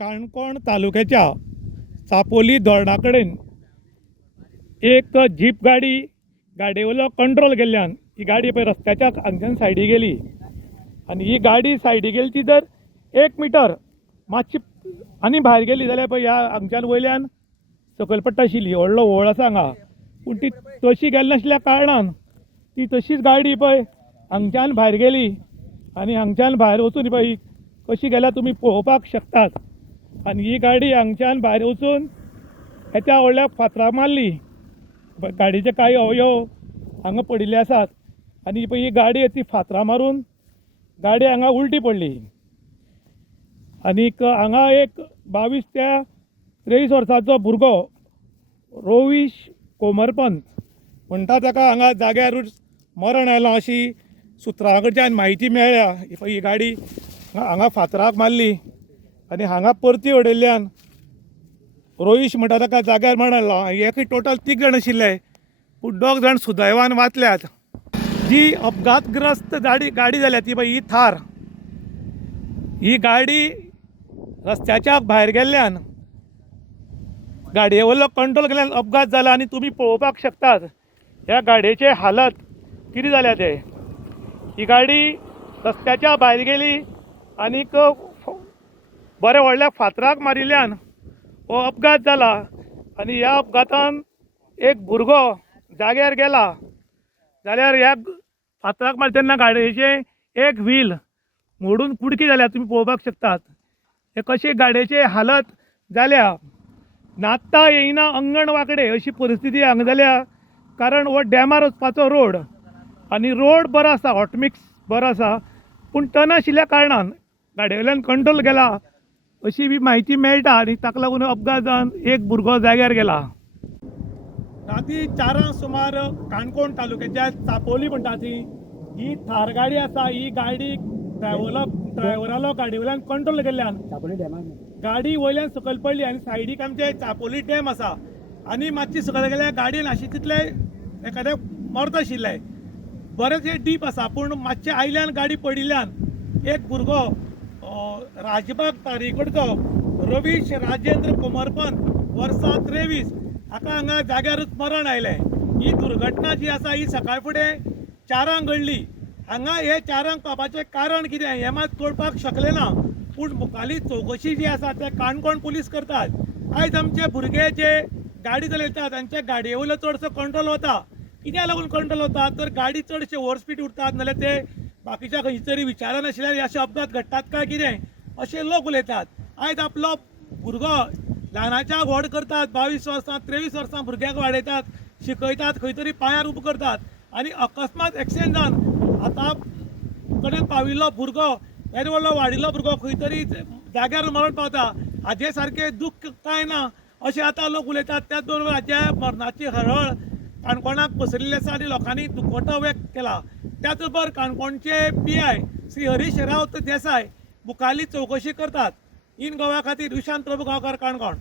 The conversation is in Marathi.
काणकोण तालुक्याच्या चापोली धोरडा कडेन एक जीप गाडयेवयलो कंट्रोल गेल्ल्यान ही गाडी पळय रस्त्याच्या हांगच्यान सायडी गेली आनी ही गाडी सायडी गेली ती जर 1 मिटर मातशी आनी भायर गेली जाल्यार पळय ह्या हांगच्यान वयल्यान सकयल पडटा आशिल्ली व्हडलो व्होळ आसा हांगा पूण ती तशी गेली नाशिल्ल्या कारणान ती तशीच गाडी पळय हांगच्यान भायर गेली आनी हांगच्यान भायर वचून पळय कशी गेल्या तुमी पळोवपाक शकतात। आनी ही गाडी हांगच्यान भायर वचून हेच्या व्हडल्या फातराक मारली। गाडयेचे कांय अवयव हांगा पडिल्ले आसात आनी पळय ही गाडी ती फातरां मारून गाडी हांगा उलटी पडली। आनीक हांगा एक 22 ते 23 वर्साचो भुरगो रोवीश कोमरपंत म्हणटा ताका हांगा जाग्यारूच मरण आयलां अशी सुत्रां कडच्यान म्हायती मेळ्ळ्या। ही गाडी हांगा फातराक मारली आनी हांगा परती उडयल्ल्यान रोहीश म्हणटा ताका जाग्यार मरण आयलां। एक टोटल 3 जाण आशिल्ले पूण 2 जाण सुदैवान वाचल्यात। जी अपघातग्रस्त गाडी जाल्या ती पळय ही थार, ही गाडी रस्त्याच्या भायर गेल्ल्यान गाडये वयलो कंट्रोल गेल्ल्यान अपघात जाला आनी तुमी पळोवपाक शकतात ह्या गाडयेचे हालत कितें जाल्या ते। ही गाडी रस्त्याच्या भायर गेली आनीक बरे व्हडल्या फातराक मारिल्ल्यान हो अपघात जाला आनी ह्या अपघातान एक भुरगो जाग्यार गेला जाल्यार ह्या फातराक मारता तेन्ना गाडयेचे एक व्हील मोडून कुडकी जाल्या तुमी पळोवपाक शकतात। हे कशी गाडयेचे हालत जाल्या न्हांदता येयना अंगण वांकडे अशी परिस्थिती हांगा जाल्या। कारण हो डॅमार वचपाचो रोड आनी रोड बरो आसा, हॉटमिक्स बरो आसा पूण टर्न आशिल्ल्या कारणान गाडयेवयल्यान कंट्रोल गेला अशी बी म्हायती मेळटा आनी ताका लागून अपघात जावन एक भुरगो जाग्यार गेला। राती 4 सुमार काणकोण तालुक्याच्या चापोली म्हणटा ती ही थार गाडी आसा। ही गाडी ड्रायव्हरालो गाडयेवयल्यान कंट्रोल गेल्ल्यान गाडी वयल्यान सकयल पडली आनी सायडीक आमचे चापोली डॅम आसा आनी मातशी सकयल गेल्यार गाडयेन आशिल्ले तितले एखादे मर्द आशिल्ले बरेंच डीप आसा पूण मातशें आयल्यान गाडी पडिल्ल्यान एक भुरगो राजबाग तारीकडचो रवीश राजेंद्र कोमरपंत वर्सां 23 हाका हांगा जाग्यारूच मरण आयलें। ही दुर्घटना जी आसा ही सकाळ फुडें 4 घडली। हांगा हे 4 पावपाचें कारण कितें हें मात कळपाक शकलें ना पूण मुखाल्ली चवकशी जी आसा ते काणकोण पुलीस करतात। आयज आमचे भुरगे जे गाडी चलयतात तांच्या गाडये वयलो चडसो कंट्रोल वता। कित्याक लागून कंट्रोल वता तर गाडी चडशे ओवर स्पीड उरतात नाल्यार ते बाकीच्या खंयच्या तरी विचारनाशिल्ल्यान अशे अपघात घडटात काय कितें अशें लोक उलयतात। आयज आपलो भुरगो ल्हानाच्या व्हड करतात, 22 वर्सां 23 वर्सां भुरग्याक वाडयतात, शिकयतात, खंय तरी पांयार उबो करतात आनी अकस्मात एक्सिडेंट जावन आतां कडेन पाविल्लो भुरगो येदो व्हडलो वाडिल्लो भुरगो खंय तरी जाग्यार मरण पावता। हाजे सारकें दुख्ख कांय ना अशें आतां लोक उलयतात। त्याच बरोबर हाच्या मरणाची हळहळ काणकोणाक पसरिल्ली आसा आनी लोकांनी दुखवटो व्यक्त केला। त्याच बरोबर काणकोणचे PI श्री हरीश रावत देसाय मुखाल्ली चवकशी करतात। इन गोवा खातीर विशांत प्रभू गांवकार, काणकोण।